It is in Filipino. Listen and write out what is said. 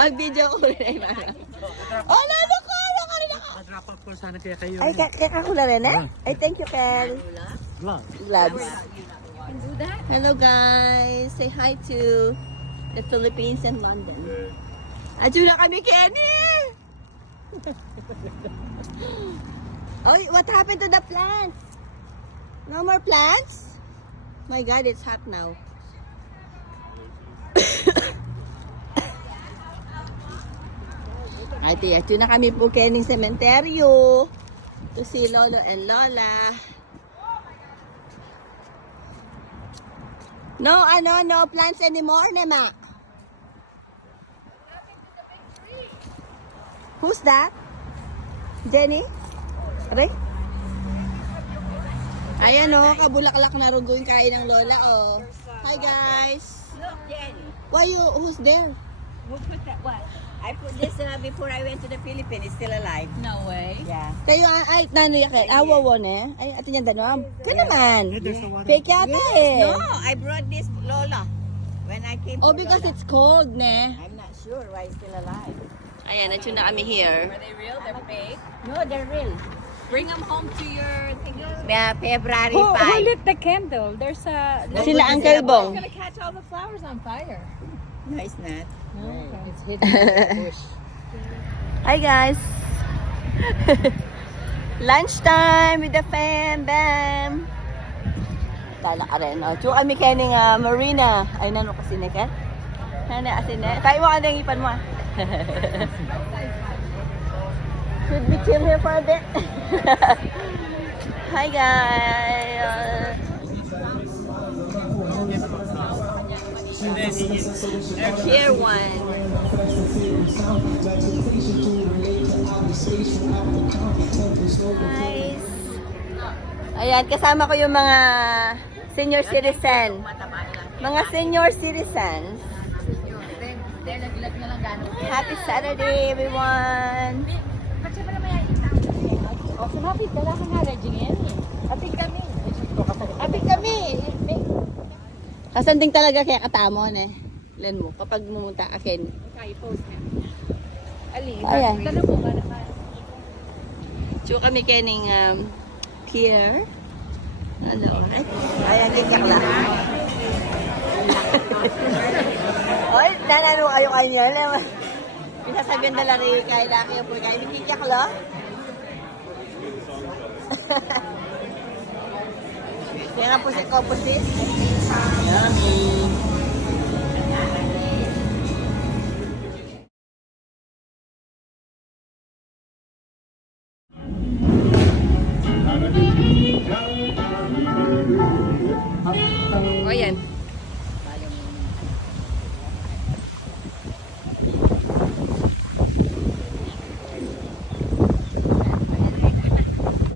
Mag-video ko rin. Oh, lalo ka! Drop off ko sana kaya kayo. Ay, kaya ako na rin, eh? Ay, thank you, Kel. Gloves. Hello, guys. Say hi to the Philippines and London. Adyo na kami, Kenny! Oy, what happened to the plants? No more plants? My God, it's hot now. Ay, ito na kami po Kenning Cementerio. To see Lolo and Lola. No, no plants anymore, Nema. Who's that? Jenny? Aray? Ayan o, kabulaklak na rugo yung kain ng Lola o. Hi guys. Look, Jenny. Who's there? Who put that? What? I put this before I went to the Philippines. It's still alive. No way. Yeah. Kayo ay nanoyakin. Awaw ne? Ay atin yan danom. Ka naman. Fake yata eh. No, I brought this Lola when I came. Oh, to because Lola. it's cold ne? I'm not sure why it's still alive. Ayan, nandiyo na kami here. Are they real? They're fake? No, they're real. Bring them home to your thingy. Yeah, February Who 5. lit the candle? There's a... Sila Uncle Bong. It's gonna catch all the flowers on fire. No, it's not. It's hidden in the bush. Hi guys. Lunchtime with the fam bam. Tala ka rin. Oh, tsaka kami kaning Marina. Ay, nano kasi na ka? Nana kasi na. Tayo mo ka ng ipan mo. Should we chill here for a bit? Hi guys. Here one. Guys. Ayan, kasama ko yung mga senior citizen. Mga senior citizens. Happy Saturday, everyone. Oh, sumapit ka lang nga, Regine. Apig kami. Apig kami. Kasanding talaga kaya katamon eh. Len mo, kapag mumunta akin. Okay, post nga. Ali, Ayan. tanong mo ba naman? So kami kening pier. Ano? Ayan, kikak lang. Oy, nanano kayo kanyo. Pinasabihan na lang rin kay laki yung puri kayo. Kikak lang. Kaya nga po si Composite. Yummy. O yan.